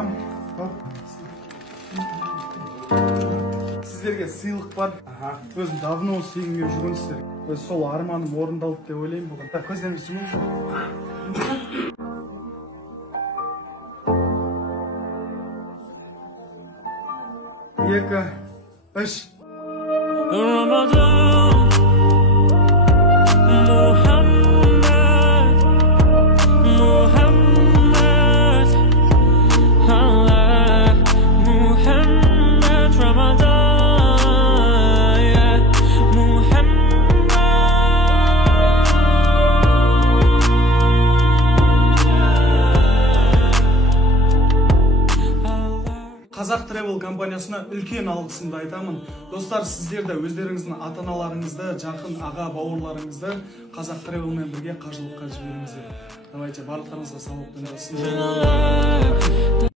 Арман, сіздерге сыйлық бар. Өзім давно сүйгенге жүргенсіздер. Өз сол арманым орындалды деп ойлаймын бүгін. Көздеріңіз жұмыңыз. 2, 3. Қазақ Travel компаниясына үлкен алғысымды айтамын. Достар, сіздер де өздеріңіздің ата-аналарыңызды, жақын аға бауырларыңызды Қазақ Travelмен бірге қажылыққа жіберіңіздер. Давайте барлықтарыңызға сауап тілеймін.